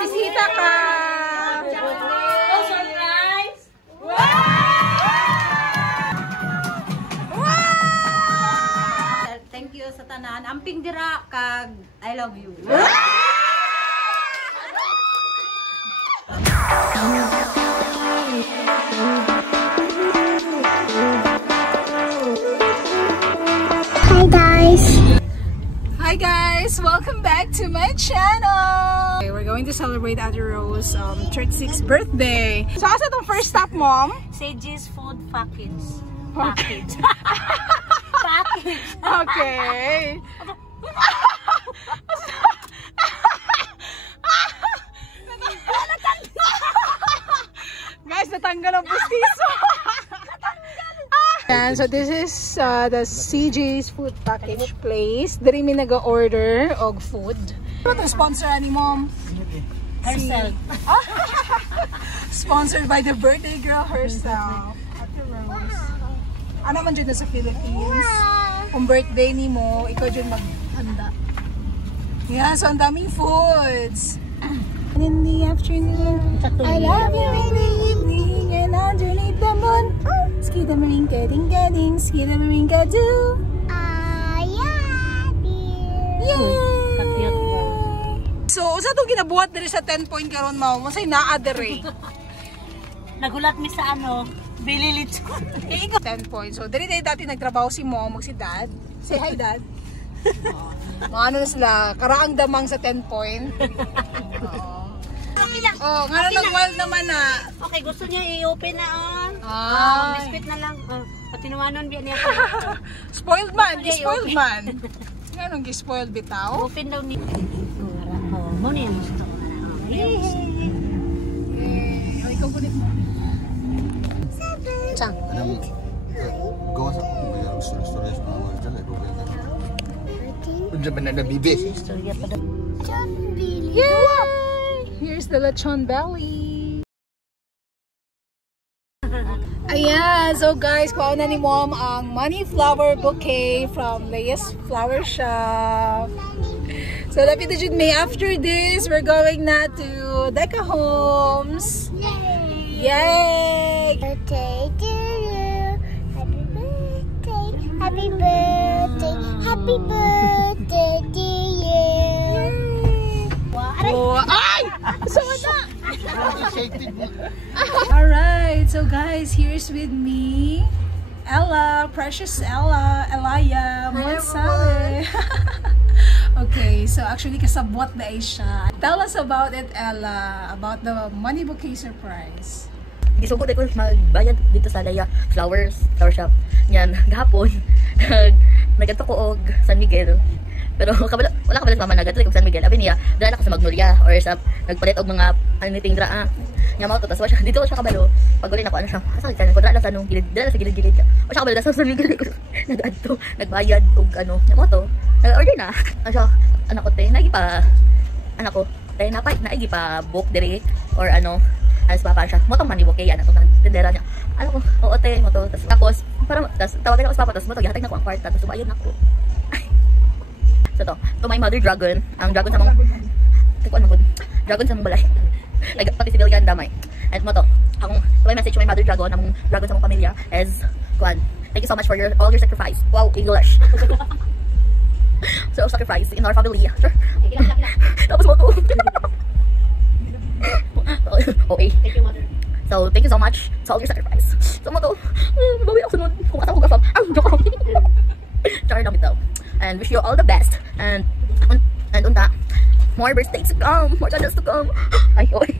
bisita ka! Oh, surprise! Thank you sa tanan. Amping dira kag I love you. Hi guys! Welcome back to my channel! Okay, we're going to celebrate Ate Rose 36th birthday. So, asa itong first stop, Mom? Sage's food package. Okay. Package. Okay. Guys, natanggal ang pustiso. And so this is the CJ's food package place. Dari mi nag-order og food. Ano to sponsor ni Mom? Herself. Sponsored by the birthday girl herself. Ate Rose. Ano man dyan na sa Philippines? Kung birthday ni mo, ikaw dyan maghanda. Yeah, so ang daming foods. And in the afternoon, I love you in the evening and underneath the moon. Skida marinka ding gading, skida marinka do. Kakiyot ba? So, sa itong ginabuhat dali sa 10 point karon mo, masay naa-dere. Nagulat mi sa ano, bililit ko. 10 points. So, dali dati nagtrabaho si Mom, si Dad. Say hi, Dad. Mga ano na sila, karaang damang sa 10 point. Oh, nga nag-wild naman na. Okay, gusto niya i-open na biscuit na lang. Patinuanon biya niya. Spoiled man, spoiled man. Nga nung spoiled bitaw. Open daw ni. Oh, mo ni gusto. Ay, ikaw kulit mo. Chang. Gawa sa kung may storya sa mga dyan, ay problema. Diyan ba na bibis? Istorya pa daw. Yay! Here's the lechon belly. Ayan, so guys, kuha na ni Mom ang money flower bouquet from Leia's Flower Shop. So lapit na jud me. After this, we're going na to Deca Homes. Yay! Birthday to you. Happy birthday. Happy birthday. Happy birthday to you. Oh, ay! So na! Alright, so guys, here's with me Ella, precious Ella, Elaya, Monsale. Okay, so actually kasabwat na siya. Tell us about it, Ella, about the money bouquet surprise. Gisugod ko magbayad dito sa Leia Flower Shop. Yan, gahapon nagadto ko og San Miguel. Pero wala ka pala sa mama nagdali ko San Miguel. Abi niya, dala ko sa Magnolia or sa nagpalit og mga anything dra. Nya mao to tas siya dito siya kabalo. Paguli na ko ano siya. Asa kan ko dala sa nung gilid, dala sa gilid-gilid. O siya kabalo sa San Miguel ko. Nagadto, nagbayad og ano. Nya mao to. Nag-order na. Asa anak ko te, nagi pa anak ko. Tay napay naigi pa book diri or ano. Alas pa siya. Mo tong money bouquet anak ko tindera niya. Ano ko, oo te, mo to. Tapos para tawagan ako sa papa tas mo to gihatag na ko ang kwarta tas subayad na ko. So to my mother dragon, ang dragon sa mong tikuan mo dragon sa mong balay. Pati si Bilgan damay. And mo to, akong my message to my mother dragon, ang dragon sa mong pamilya is kuan. Thank you so much for all your sacrifice. Wow, English. So sacrifice in our family. Sure. Tapos mo to. Okay. Thank you, mother. So thank you so much for all your sacrifice. So mo to, bawi ako sunod. Kung asa ko gasam. Joke. Sorry lang bitaw. And wish you all the best and unta more birthdays to come, more chances to come. Ay oy.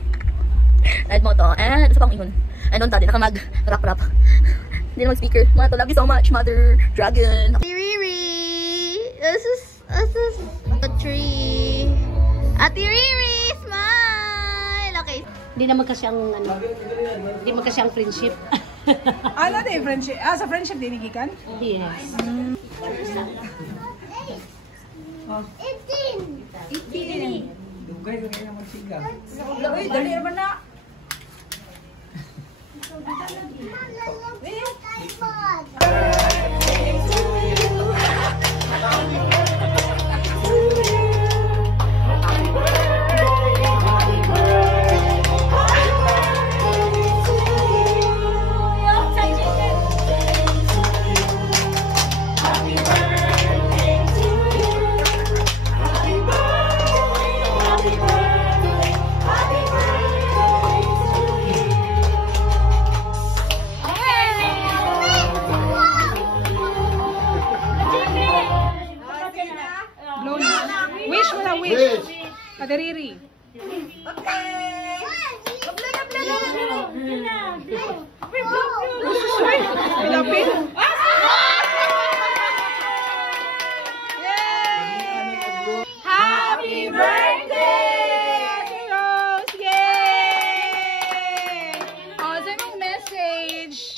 And mo to and sa pang ihon. And unta din nakamag rap. Hindi na mag-speaker. Mga to, love you so much, Mother Dragon. Riri, this is a tree. Ate Riri, smile. Okay. Hindi naman kasi ang ano. Hindi naman kasi ang friendship. Ano din friendship? Sa friendship din igikan? Yes. 18. Dugay na kaya magsiga. Dali naman na. Happy birthday to you. Pilapil? Happy birthday, Ate Rose! Yay! Oh, sa'yo mong message.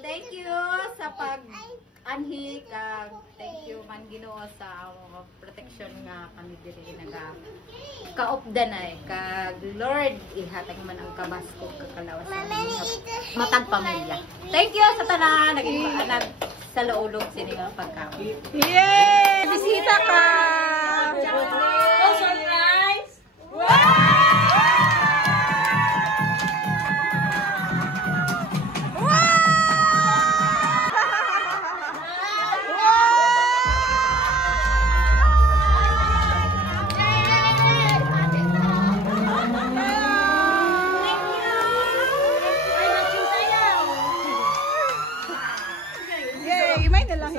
Thank you sa pag-anhi kag thank you man Ginoo sa protection nga kami diri naga kaopdan ay kag Lord ihatag man ang kabasko kakalawas sa matag pamilya. Thank you sa tanan nag sa laulog sini nga pagkaon. Yay! Bisita ka! Oh, surprise! Yay! May na lang.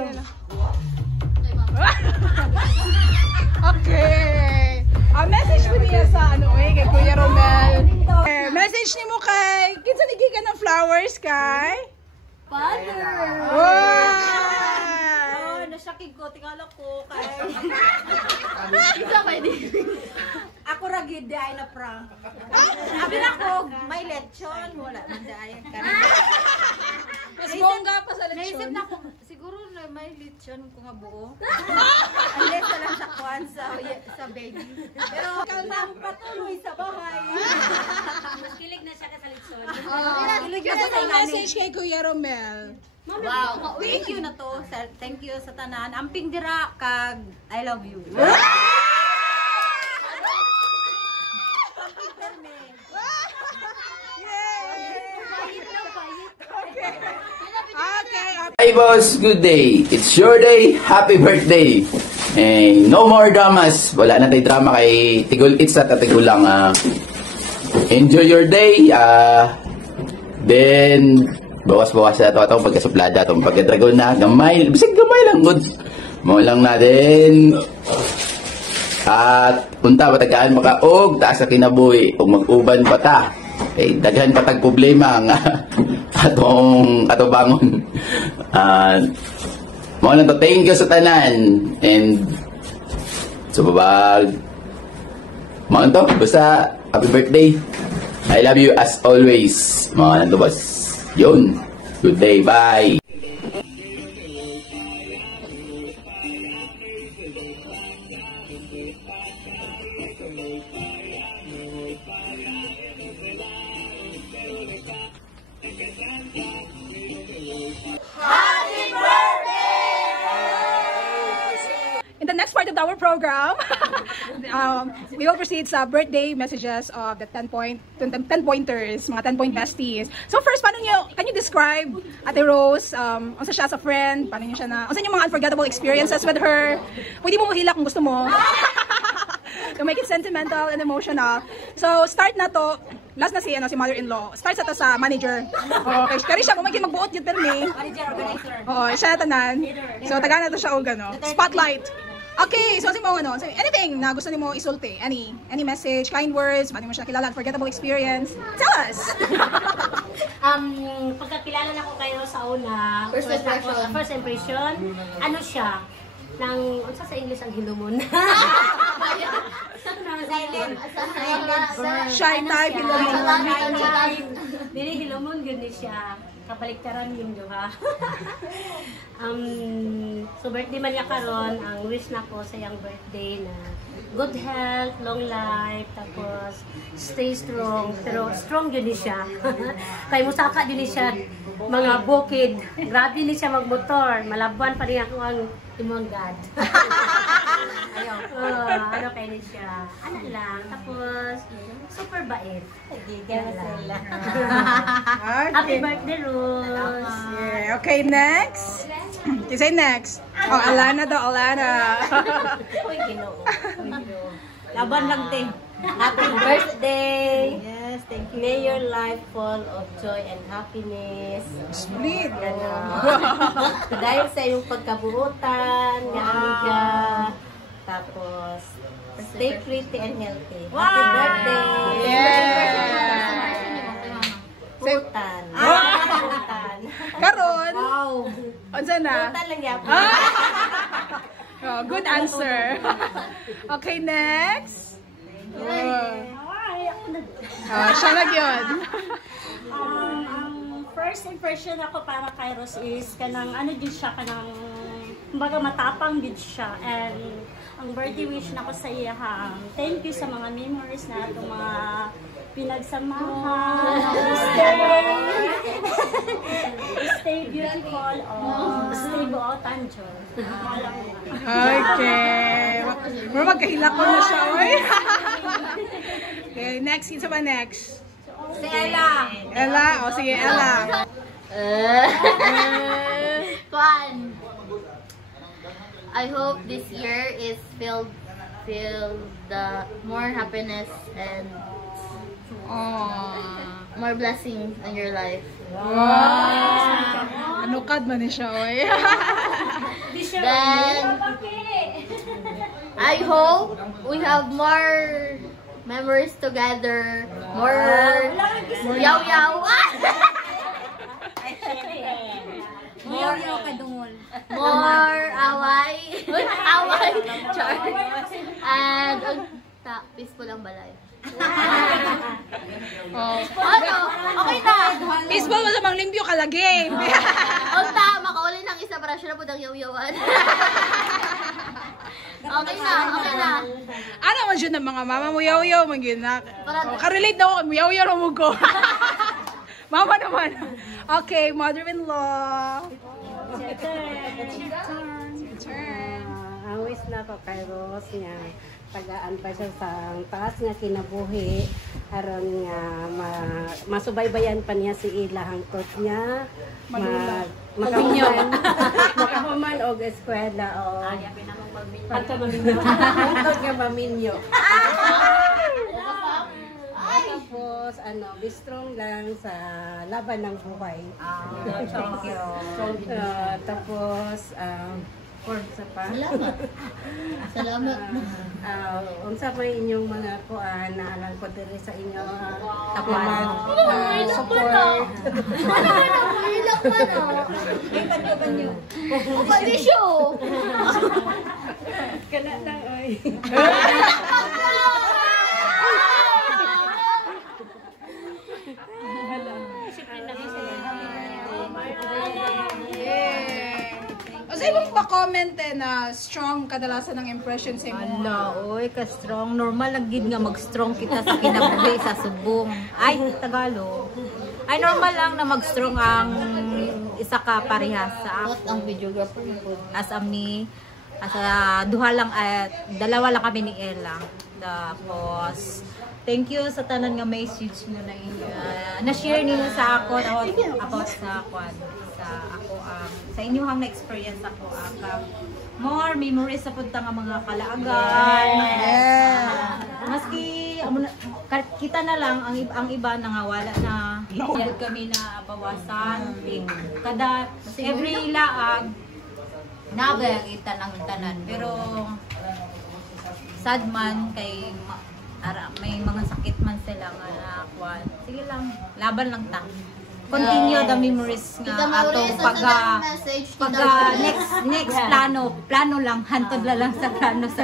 Okay. Message mo niya sa kay Kuya Romel. Message ni mo kay, kinsa nigi ka ng flowers kay? Father! Wow! Nasyakig ko, tingala ko kay... Isa pa din. Ako ragid di ay na prank. Sabi na ko, may lechon, wala man di ay ka. Mas bongga pa sa Naisip lechon. na ko, siguro na may lechon ko nga buo. Unless na lang sa kwan sa baby. Pero kalmang patuloy sa bahay. Mas kilig na siya ka sa lechon. Kilig na Kasi sa may message kay Kuya Romel. Wow, thank you na to. Thank you sa tanan. Amping dira kag I love you. Okay. Hi boss, good day. It's your day. Happy birthday. No more dramas. Wala na tayo drama kay Tigul It's at Tigul lang. Enjoy your day. Then bawas-bawas na ito pagkasuplada itong pagkadragon na gamay. Bisig gamay lang good. Mo lang natin. At punta patagaan makaog taas sa kinabuhi kung mag-uban pa ta. Daghan patag problema nga ato bangon. Mo lang to, thank you sa tanan. And so babag mo lang to, basta happy birthday. I love you as always. Mo lang to boss. Yun. Good day. Bye. In the next part of our program, we will proceed sa birthday messages of the 10 pointers, mga 10-point besties. So first, can you describe Ate Rose, unsa siya sa friend, paano niyo siya unsa yung mga unforgettable experiences with her? Pwede mo mahila kung gusto mo. To make it sentimental and emotional. So start na to, last na si mother-in-law. Start sa to sa manager. Okay, pero siya magiging magbuot yun pero ni. Manager, organizer. Oo, siya na tanan. So taga na to siya og spotlight. Okay, so anything na gusto nimo isulti? Any message, kind words, paano mo siya kilala, unforgettable experience? Tell us. Pagkakilala na ko kayo sa una, first impression, ano siya? Nang, ano sa English ang hilumon? Shy type, Dili hilumon, gano'n siya. Kabaliktaran yun, ha? So, birthday man niya karon, ang wish na ko sa iyang birthday na good health, long life, tapos stay strong. Pero strong yun siya. Kay musaka yun siya, mga bukid. Grabe yun siya magmotor. Malabuan pa rin ako ang imong God. Ayaw. Ano kayo ni siya? Ano lang. Tapos, super bait. Happy birthday, Rose. Yeah, okay, next. You say next. Oh, Alana daw, Alana. Uy, Ginoo. Laban lang, te. Happy birthday. Yes, thank you. May your life full of joy and happiness. Split. Dahil sa iyong pagkabuutan, nga amiga, tapos Stay pretty and healthy. Happy birthday! Putan. Putan. Karon. Wow. Unsa na? Putan lang yan. Oh, good answer. Okay, next. Siya na yun. Ang first impression ako para kay Rose is kanang ano din siya, kanang kumbaga matapang din siya, and ang birthday wish na ko sa iya, thank you sa mga memories na itong mga pinagsamahan. Stay beautiful, stay buotan, John. Okay. Pero magkahila ko na siya, oy. Okay, next. Isa ba next? Si Ella. Ella? O, sige, Ella. Fun. I hope this year is filled the more happiness and more blessings in your life. Wow! Anukad man ni siya, oy. Then I hope we have more memories together, more yaw-yaw. More away. Away. Char. And peaceful ang balay. Ano? Okay na. Baseball mo sa mga limpyo kalagi. Unta, makauli ng isa para siya na po ng yaw-yawan. Okay na, okay na. Ano man dyan ng mga mama mo yaw-yaw, magiging na. Karelate na ako, yaw-yaw mo ko. Mama naman. Okay, mother-in-law. Ang wish na ko kay Rose niya, tagaan pa siya sa taas nga kinabuhi, aron nga masubaybayan pa niya si Ila hangtod niya, makahuman og eskwela o hangtod nga maminyo. Tapos be strong lang sa laban ng buhay. Thank you. Tapos sa pa. Salamat. Unsa may inyong mga kuan na alam ko diri sa inyo tapuan support. Ilang pa no? Banyo. Pabisyo. Kana lang oy. O sa ibang pa-comment na strong kadalasan ng impression sa imo? Ala, oy, ka-strong. Normal lang gid nga mag-strong kita sa kinabuhi sa subong. Ay, Tagalog. Ay, normal lang na mag-strong ang isa ka parehas sa ako. Ang videographer po. As ami, duha lang at dalawa lang kami ni Ella. Tapos, thank you sa tanan nga message nyo na na-share niyo sa ako about sa ako sa inyong na-experience ako more memories sa punta nga mga kalaagan. Maski kita na lang ang iba nangawala na kami na bawasan kada every laag nagayang itanang tanan, pero sad man kay may mga sakit man sila nga nakwan. Sige lang, laban lang ta. Continue the memories nga atong pagka next plano lang, hantod lang sa plano sa.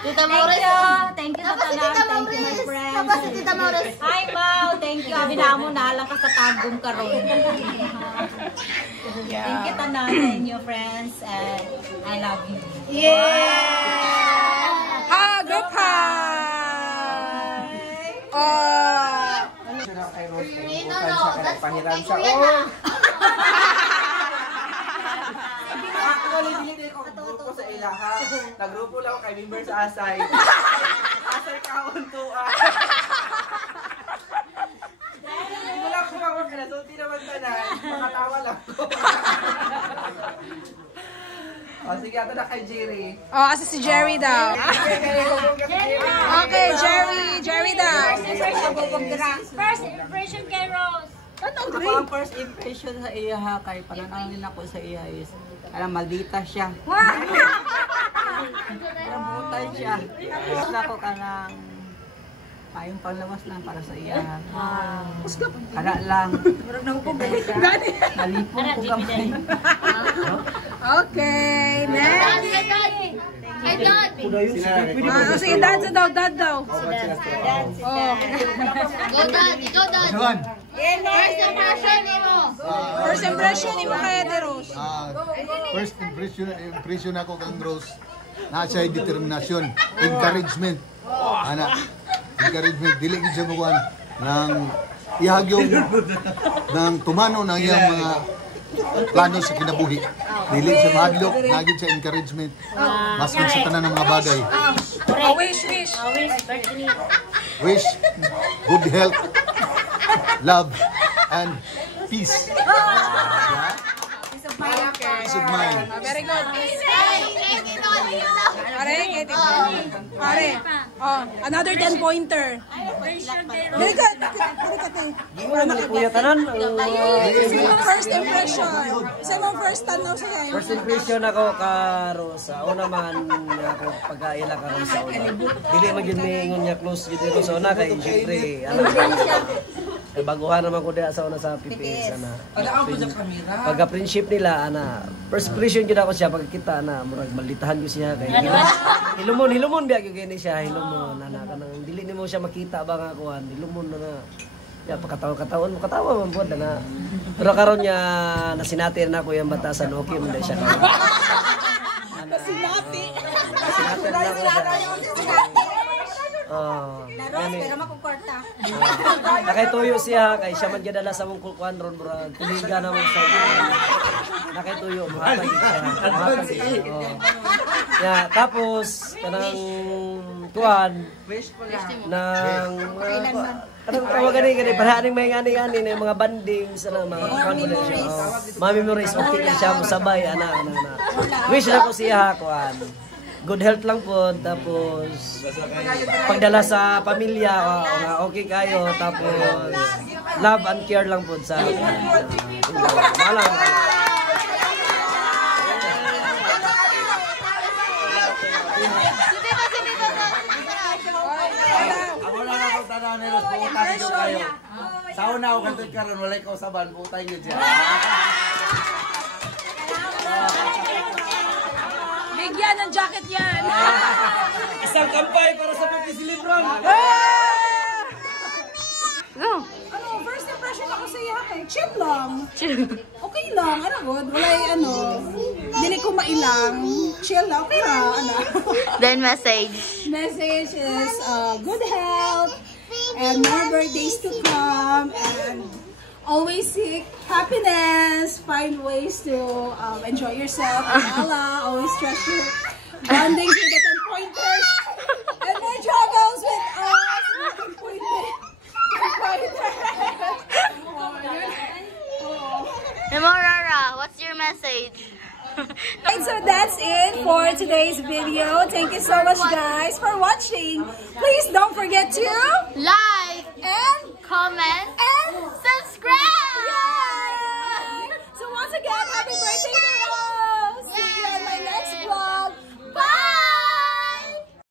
Tita Maurice. Thank you sa tanan. Thank you my friends. Tapos si Tita Maurice. Hi Mau, thank you. Abi na mo naalang ka sa tagong karon. Thank you tanan sa inyo friends, and I love you. Hug up high! No, that's okay ko yan na. Actually, hindi ko grupo sa ilaha. Nagrupo lang ako kay member sa Asay. Asay kauntuan. Hindi lang ko ako kanasulti naman tanan. Makatawa lang ko. O sige, ito na kay Jerry. Asa si Jerry daw. Okay, Jerry daw. First impression kay Rose. Anong Ako ang first impression sa iya kay pananangin ako sa iya is maldita siya. Nabutan siya. Tapos na ko ka ng payong panglawas lang para sa iya. Kara lang. Nalipong ko kamay. Okay, next. Hey, Dad! Sige, dad daw. Go, Dad! Ikaw, Dad! First impression mo! First impression ni mo kay Rose. First impression ako kang Rose. Nasa determinasyon, encouragement. Encouragement, dili gid siya buwan ng ihagyo ng tumano ng iyang mga plano sa kinabuhi. Dili siya mahadlok, nagid sa encouragement. Maskin sa tanan ng mga bagay. Wish good health, love, and peace. Peace of mind. Very good. Pare. Another 10-pointer. Very good. First impression. Sa mong first tanaw sa kanya. First impression ako ka Rosa. O naman ako pagkaila ka Rosa. Dili man gyud mingon niya close gyud Rosa una kay syempre baguhan naman ko diha sa una sa PPS ana. Pagka friendship nila ana, first impression gyud ako siya pagkita ana, murag malitahan ko siya kay hilumon biya gyud ni siya, hilumon ana kanang dili nimo siya makita ba nga kuan, hilumon na. Ya pagkataon mo katawa man pod na. Pero karon niya nasinati na ako yung batasan okay man siya. Nasinati. Pero makukwarta. Nakaytuyo siya kay siya man gyudala sa mong kuan ron murag kuliga na mong sa. Nakaytuyo mahatag siya. Ya tapos kanang kuan nang anong tawagan ni para aning may ngani na mga bandings ana mga kuan mo siya. Mga memories okay siya mo sabay ana. Wish na ko siya kuan. Good health lang po, tapos pagdala sa pamilya, okay kayo, tapos love and care lang po sa malang. Ako lang ako tanaw ni Ros, buutan nyo kayo. Sa una ako kantod karon walay kausaban, buutan nyo siya. Bigyan ng jacket yan. Isang kampay para sa pagkisilibran. First impression ako sa iya kay chill lang. Okay lang, good. Walay dili ko mailang. Chill lang, okay ra, Then message. Message is good health and more birthdays to come and always seek happiness, find ways to enjoy yourself, Allah, always treasure bonding with the 10-pointers, and more travels with us, 10-pointers. Rara, what's your message? And so that's it for today's video. Thank you so much guys for watching. Please don't forget to Like and comment and subscribe! yay! So once again, happy birthday!